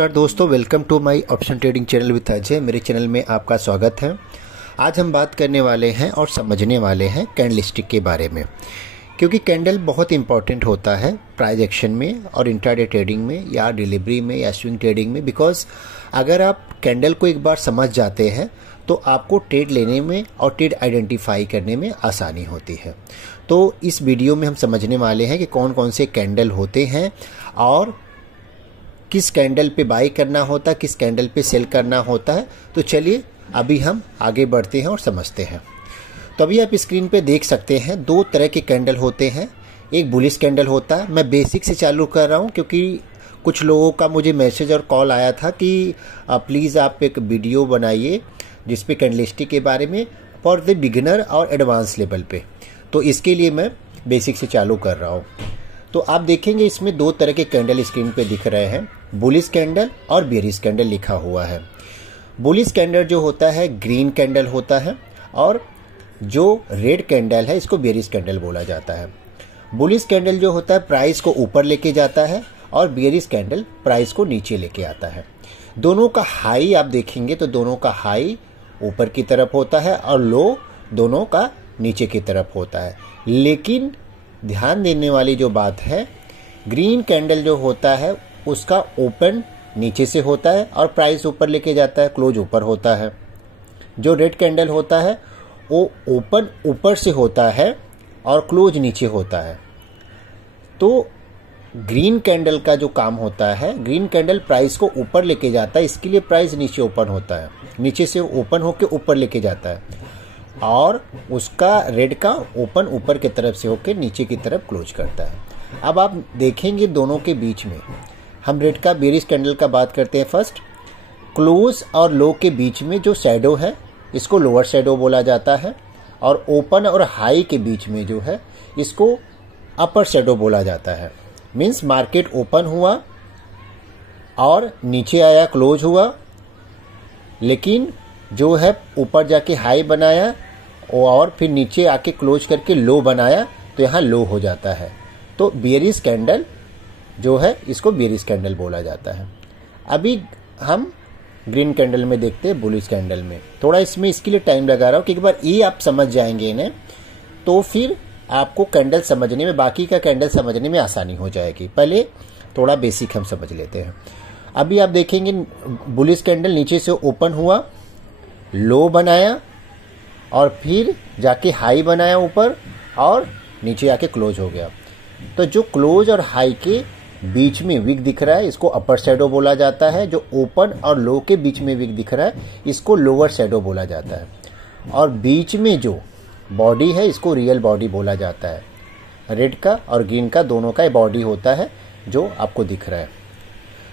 नमस्कार दोस्तों, welcome to my option trading channel with Ajay. मेरे चैनल में आपका स्वागत है। आज हम बात करने वाले हैं और समझने वाले हैं कैंडलस्टिक के बारे में, क्योंकि कैंडल बहुत इंपॉर्टेंट होता है प्राइस एक्शन में और इंट्राडे ट्रेडिंग में या डिलीवरी में या स्विंग ट्रेडिंग में। बिकॉज अगर आप कैंडल को एक बार समझ जाते हैं तो आपको ट्रेड लेने में और ट्रेड आइडेंटिफाई करने में आसानी होती है। तो इस वीडियो में हम समझने वाले हैं कि कौन कौन से कैंडल होते हैं और किस कैंडल पे बाई करना होता है, किस कैंडल पे सेल करना होता है। तो चलिए अभी हम आगे बढ़ते हैं और समझते हैं। तो अभी आप स्क्रीन पे देख सकते हैं दो तरह के कैंडल होते हैं। एक बुलिश कैंडल होता है। मैं बेसिक से चालू कर रहा हूँ क्योंकि कुछ लोगों का मुझे मैसेज और कॉल आया था कि प्लीज़ आप एक वीडियो बनाइए जिसपे कैंडलस्टिक के बारे में फॉर द बिगिनर और एडवांस लेवल पे। तो इसके लिए मैं बेसिक से चालू कर रहा हूँ। तो आप देखेंगे इसमें दो तरह के कैंडल स्क्रीन पे दिख रहे हैं, बुलिश कैंडल और बेयरिश कैंडल लिखा हुआ है। बुलिश कैंडल जो होता है ग्रीन कैंडल होता है और जो रेड कैंडल है इसको बेयरिश कैंडल बोला जाता है। बुलिश कैंडल जो होता है प्राइस को ऊपर लेके जाता है और बेयरिश कैंडल प्राइस को नीचे लेके आता है। दोनों का हाई आप देखेंगे तो दोनों का हाई ऊपर की तरफ होता है और लो दोनों का नीचे की तरफ होता है। लेकिन ध्यान देने वाली जो बात है, ग्रीन कैंडल जो होता है उसका ओपन नीचे से होता है और प्राइस ऊपर लेके जाता है, क्लोज ऊपर होता है। जो रेड कैंडल होता है वो ओपन ऊपर से होता है और क्लोज नीचे होता है। तो ग्रीन कैंडल का जो काम होता है, ग्रीन कैंडल प्राइस को ऊपर लेके जाता है, इसके लिए प्राइस नीचे ओपन होता है, नीचे से ओपन होके ऊपर लेके जाता है। और उसका रेड का ओपन ऊपर की तरफ से होकर नीचे की तरफ क्लोज करता है। अब आप देखेंगे दोनों के बीच में हम रेड का बेयरिश कैंडल का बात करते हैं। फर्स्ट क्लोज और लो के बीच में जो शैडो है इसको लोअर शैडो बोला जाता है और ओपन और हाई के बीच में जो है इसको अपर शैडो बोला जाता है। मीन्स मार्केट ओपन हुआ और नीचे आया, क्लोज हुआ, लेकिन जो है ऊपर जाके हाई बनाया और फिर नीचे आके क्लोज करके लो बनाया तो यहाँ लो हो जाता है। तो बेयरिश कैंडल जो है इसको बेयरिश कैंडल बोला जाता है। अभी हम ग्रीन कैंडल में देखते हैं, बुलिश कैंडल में। थोड़ा इसमें इसके लिए टाइम लगा रहा हूँ कि एक बार ये आप समझ जाएंगे इन्हें तो फिर आपको कैंडल समझने में, बाकी का कैंडल समझने में आसानी हो जाएगी। पहले थोड़ा बेसिक हम समझ लेते हैं। अभी आप देखेंगे बुलिश कैंडल नीचे से ओपन हुआ, लो बनाया और फिर जाके हाई बनाया ऊपर और नीचे आके क्लोज हो गया। तो जो क्लोज और हाई के बीच में विक दिख रहा है इसको अपर शैडो बोला जाता है। जो ओपन और लो के बीच में विक दिख रहा है इसको लोअर शैडो बोला जाता है। और बीच में जो बॉडी है इसको रियल बॉडी बोला जाता है। रेड का और ग्रीन का दोनों का बॉडी होता है जो आपको दिख रहा है।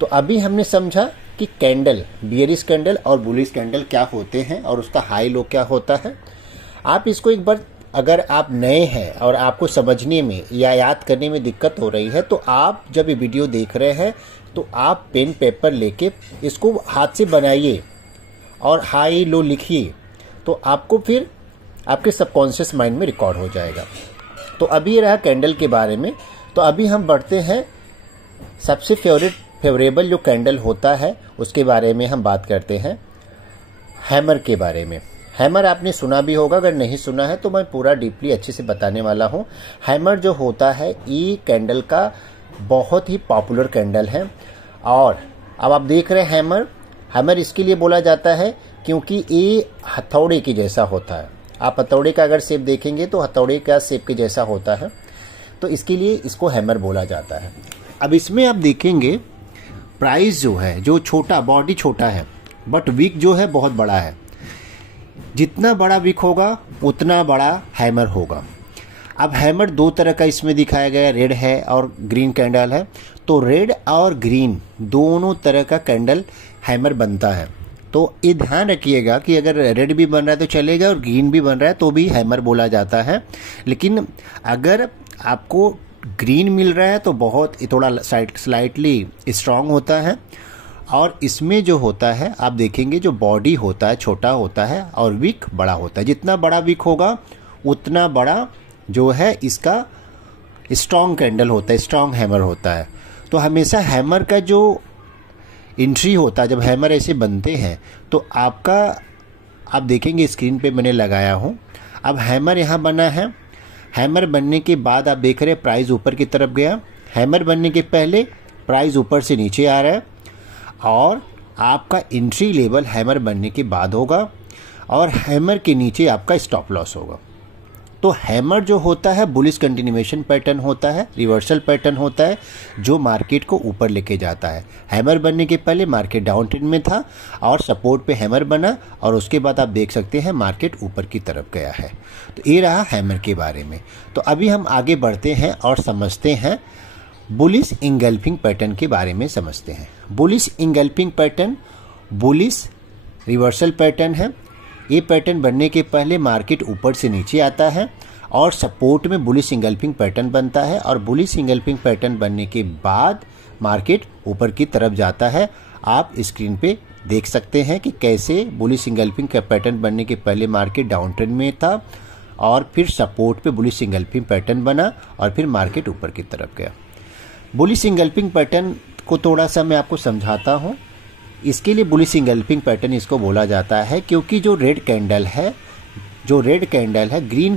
तो अभी हमने समझा कि कैंडल, बेयरिश कैंडल और बुलिश कैंडल क्या होते हैं और उसका हाई लो क्या होता है। आप इसको एक बार, अगर आप नए हैं और आपको समझने में या याद करने में दिक्कत हो रही है तो आप जब ये वीडियो देख रहे हैं तो आप पेन पेपर लेके इसको हाथ से बनाइए और हाई लो लिखिए, तो आपको फिर आपके सबकॉन्शियस माइंड में रिकॉर्ड हो जाएगा। तो अभी ये रहा कैंडल के बारे में। तो अभी हम बढ़ते हैं सबसे फेवरेबल जो कैंडल होता है उसके बारे में हम बात करते हैं, हैमर के बारे में। हैमर आपने सुना भी होगा, अगर नहीं सुना है तो मैं पूरा डीपली अच्छे से बताने वाला हूँ। हैमर जो होता है ये कैंडल का बहुत ही पॉपुलर कैंडल है। और अब आप देख रहे हैं हैमर इसके लिए बोला जाता है क्योंकि ये हथौड़े के जैसा होता है। आप हथौड़े का अगर शेप देखेंगे तो हथौड़े का शेप के जैसा होता है, तो इसके लिए इसको हैमर बोला जाता है। अब इसमें आप देखेंगे प्राइस जो है, जो छोटा, बॉडी छोटा है बट विक जो है बहुत बड़ा है। जितना बड़ा विक होगा उतना बड़ा हैमर होगा। अब हैमर दो तरह का इसमें दिखाया गया, रेड है और ग्रीन कैंडल है। तो रेड और ग्रीन दोनों तरह का कैंडल हैमर बनता है। तो ये ध्यान रखिएगा कि अगर रेड भी बन रहा है तो चलेगा और ग्रीन भी बन रहा है तो भी हैमर बोला जाता है। लेकिन अगर आपको ग्रीन मिल रहा है तो बहुत थोड़ा स्लाइटली स्ट्रांग होता है। और इसमें जो होता है आप देखेंगे जो बॉडी होता है छोटा होता है और विक बड़ा होता है। जितना बड़ा विक होगा उतना बड़ा जो है इसका स्ट्रांग कैंडल होता है, स्ट्रांग हैमर होता है। तो हमेशा हैमर का जो एंट्री होता है, जब हैमर ऐसे बनते हैं तो आपका, आप देखेंगे स्क्रीन पे मैंने लगाया हूँ, अब हैमर यहाँ बना है। हैमर बनने के बाद आप देख रहे हैं प्राइस ऊपर की तरफ गया। हैमर बनने के पहले प्राइस ऊपर से नीचे आ रहा है और आपका एंट्री लेवल हैमर बनने के बाद होगा और हैमर के नीचे आपका स्टॉप लॉस होगा। तो हैमर जो होता है बुलिश कंटिन्यूएशन पैटर्न होता है, रिवर्सल पैटर्न होता है जो मार्केट को ऊपर लेके जाता है। हैमर बनने के पहले मार्केट डाउन ट्रेंड में था और सपोर्ट पे हैमर बना और उसके बाद आप देख सकते हैं मार्केट ऊपर की तरफ गया है। तो ये रहा हैमर के बारे में। तो अभी हम आगे बढ़ते हैं और समझते हैं बुलिश इंगल्फिंग पैटर्न के बारे में समझते हैं। Bullish engulfing pattern bullish reversal pattern है। ये पैटर्न बनने के पहले मार्केट ऊपर से नीचे आता है और सपोर्ट में बुलिश इंगल्फिंग पैटर्न बनता है और बुलिश इंगल्फिंग पैटर्न बनने के बाद मार्केट ऊपर की तरफ जाता है। आप स्क्रीन पे देख सकते हैं कि कैसे बुलिश इंगल्फिंग का पैटर्न बनने के पहले मार्केट डाउन ट्रेंड में था और फिर सपोर्ट पे बुलिश इंगल्फिंग पैटर्न बना और फिर मार्केट ऊपर की तरफ गया। बुलिश इंगल्फिंग पैटर्न को थोड़ा सा मैं आपको समझाता हूँ। इसके लिए बुलिश इंगल्फिंग पैटर्न इसको बोला जाता है क्योंकि जो रेड कैंडल है, ग्रीन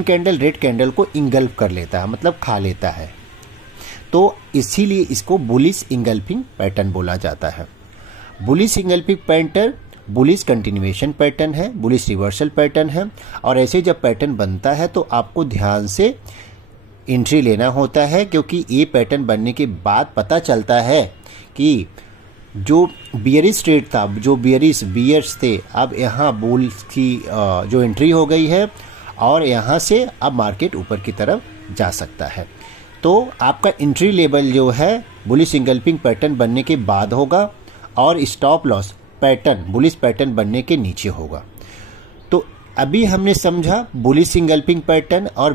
कैंडल रेड कैंडल को इंगल्फ कर लेता है, मतलब खा लेता है। तो इसीलिए इसको बुलिश इंगल्फिंग पैटर्न बोला जाता है। Bullish engulfing pattern bullish continuation pattern है, बुलिश रिवर्सल पैटर्न है और ऐसे जब पैटर्न बनता है तो आपको ध्यान से एंट्री लेना होता है क्योंकि ये पैटर्न बनने के बाद पता चलता है कि जो बियरिश ट्रेड था, जो बियर्स थे, अब यहाँ बुल्स की जो एंट्री हो गई है और यहाँ से अब मार्केट ऊपर की तरफ जा सकता है। तो आपका एंट्री लेवल जो है बुलिश इंगल्फिंग पैटर्न बनने के बाद होगा और stop loss pattern bullish pattern बनने के नीचे होगा। तो अभी हमने समझा बुलिश इंगल्फिंग पैटर्न और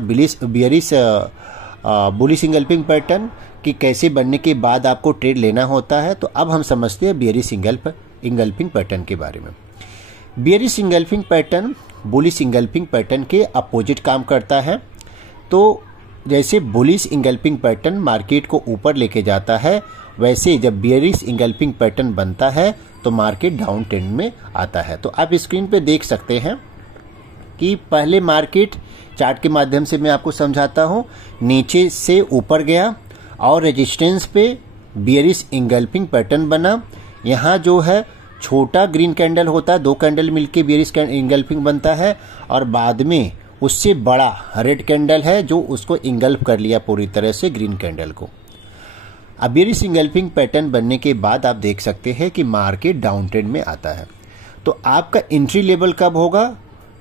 बुलिश इंगल्फिंग पैटर्न कि कैसे बनने के बाद आपको ट्रेड लेना होता है। तो अब हम समझते हैं बियरिश इंगल्फिंग पैटर्न के बारे में। Bearish engulfing pattern bullish engulfing pattern के अपोजिट काम करता है। तो जैसे बुलिश इंगल्फिंग पैटर्न मार्केट को ऊपर लेके जाता है, वैसे जब बियरिश इंगल्फिंग पैटर्न बनता है तो मार्केट डाउन ट्रेंड में आता है। तो आप स्क्रीन पे देख सकते हैं कि पहले मार्केट चार्ट के माध्यम से मैं आपको समझाता हूं, नीचे से ऊपर गया और रेजिस्टेंस पे बियरिश इंगल्फिंग पैटर्न बना। यहाँ जो है छोटा ग्रीन कैंडल होता है, 2 कैंडल मिलके बियरिश इंगल्फिंग बनता है और बाद में उससे बड़ा रेड कैंडल है जो उसको इंगल्फ कर लिया पूरी तरह से ग्रीन कैंडल को। अब बियरिश इंगल्फिंग पैटर्न बनने के बाद आप देख सकते हैं कि मार्केट डाउन ट्रेंड में आता है। तो आपका एंट्री लेवल कब होगा?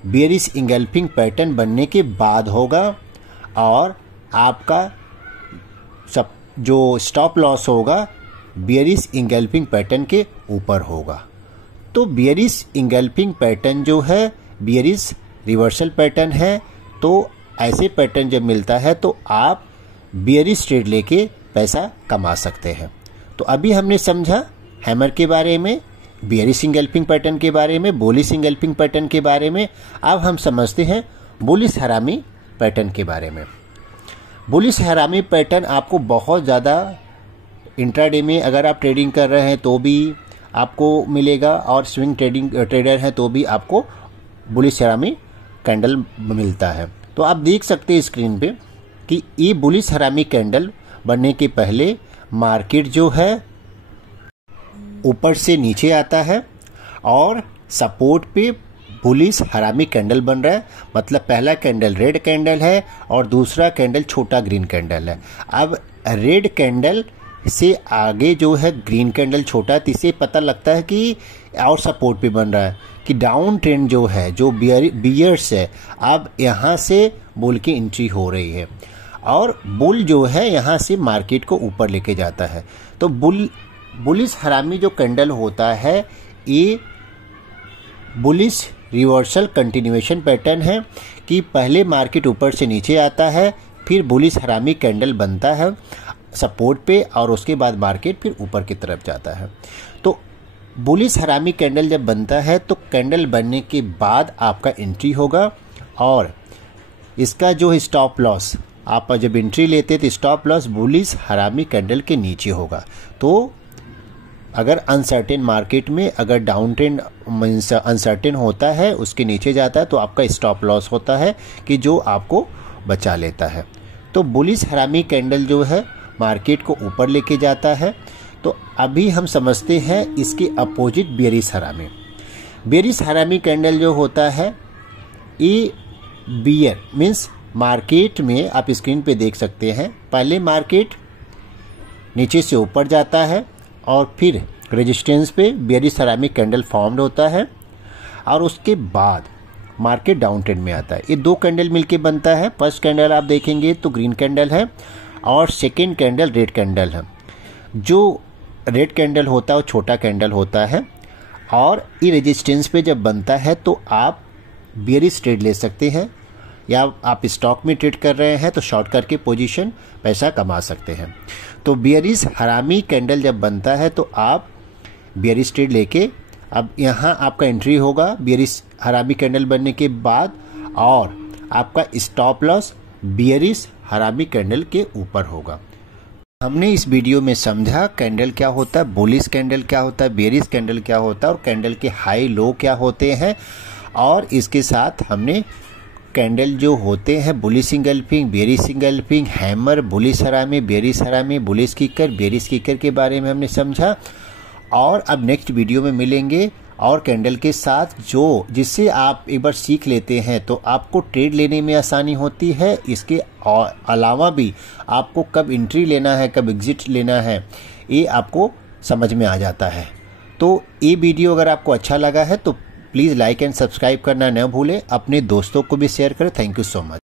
बियरिश इंगल्फिंग पैटर्न बनने के बाद होगा और आपका जो स्टॉप लॉस होगा बियरिश इंगल्फिंग पैटर्न के ऊपर होगा। तो बियरिश इंगल्फिंग पैटर्न जो है बियरिश रिवर्सल पैटर्न है। तो ऐसे पैटर्न जब मिलता है तो आप बियरिश ट्रेड लेके पैसा कमा सकते हैं। तो अभी हमने समझा हैमर के बारे में, बियरिश इंगल्फिंग पैटर्न के बारे में, बुलिश इंगल्फिंग पैटर्न के बारे में। अब हम समझते हैं बुलिश हरामी पैटर्न के बारे में। बुलिश हरामी पैटर्न आपको बहुत ज़्यादा इंट्राडे में अगर आप ट्रेडिंग कर रहे हैं तो भी आपको मिलेगा और स्विंग ट्रेडर हैं तो भी आपको बुलिश हरामी कैंडल मिलता है। तो आप देख सकते हैं स्क्रीन पे कि ये बुलिश हरामी कैंडल बनने के पहले मार्केट जो है ऊपर से नीचे आता है और सपोर्ट पे बुलिश हरामी कैंडल बन रहा है। मतलब पहला कैंडल रेड कैंडल है और दूसरा कैंडल छोटा ग्रीन कैंडल है। अब रेड कैंडल से आगे जो है ग्रीन कैंडल छोटा है, इससे पता लगता है कि और सपोर्ट पे बन रहा है कि डाउन ट्रेंड जो है, जो बियर्स है, अब यहाँ से बुल की एंट्री हो रही है और बुल जो है यहाँ से मार्केट को ऊपर लेके जाता है। तो बुलिश हरामी जो कैंडल होता है ये बुलिश रिवर्सल कंटिन्यूएशन पैटर्न है कि पहले मार्केट ऊपर से नीचे आता है, फिर बुलिश हरामी कैंडल बनता है सपोर्ट पे और उसके बाद मार्केट फिर ऊपर की तरफ जाता है। तो बुलिश हरामी कैंडल जब बनता है तो कैंडल बनने के बाद आपका एंट्री होगा और इसका जो स्टॉप लॉस, आप जब एंट्री लेते तो स्टॉप लॉस बुलिश हरामी कैंडल के नीचे होगा। तो अगर अनसर्टेन मार्केट में अगर डाउन ट्रेंड मीन्स अनसर्टेन होता है, उसके नीचे जाता है, तो आपका स्टॉप लॉस होता है कि जो आपको बचा लेता है। तो बुलिश हरामी कैंडल जो है मार्केट को ऊपर लेके जाता है। तो अभी हम समझते हैं इसके अपोजिट बेयरिश हरामी। बेयरिश हरामी कैंडल जो होता है, ये बियर मीन्स मार्केट में आप स्क्रीन पे देख सकते हैं, पहले मार्केट नीचे से ऊपर जाता है और फिर रेजिस्टेंस पे बेयरिश हरामी कैंडल फॉर्म्ड होता है और उसके बाद मार्केट डाउन ट्रेंड में आता है। ये दो कैंडल मिलके बनता है। फर्स्ट कैंडल आप देखेंगे तो ग्रीन कैंडल है और सेकेंड कैंडल रेड कैंडल है। जो रेड कैंडल होता है वो छोटा कैंडल होता है और ये रेजिस्टेंस पे जब बनता है तो आप बेयरिश ट्रेड ले सकते हैं, या आप स्टॉक में ट्रेड कर रहे हैं तो शॉर्ट करके पोजीशन पैसा कमा सकते हैं। तो बेयरिश हरामी कैंडल जब बनता है तो आप बेयरिश ट्रेड लेके, अब यहाँ आपका एंट्री होगा बेयरिश हरामी कैंडल बनने के बाद और आपका स्टॉप लॉस बेयरिश हरामी कैंडल के ऊपर होगा। हमने इस वीडियो में समझा कैंडल क्या होता है, बुलिश कैंडल क्या होता है, बेयरिश कैंडल क्या होता है और कैंडल के हाई लो क्या होते हैं। और इसके साथ हमने कैंडल जो होते हैं bullish engulfing, bearish engulfing, hammer, bullish हरामी, बेयरिश हरामी, बुलिश किकर, बेयरिश किकर के बारे में हमने समझा। और अब नेक्स्ट वीडियो में मिलेंगे और कैंडल के साथ जो जिससे आप एक बार सीख लेते हैं तो आपको ट्रेड लेने में आसानी होती है। इसके अलावा भी आपको कब एंट्री लेना है, कब एग्जिट लेना है, ये आपको समझ में आ जाता है। तो ये वीडियो अगर आपको अच्छा लगा है तो प्लीज़ लाइक एंड सब्सक्राइब करना न भूलें, अपने दोस्तों को भी शेयर करें। Thank you so much.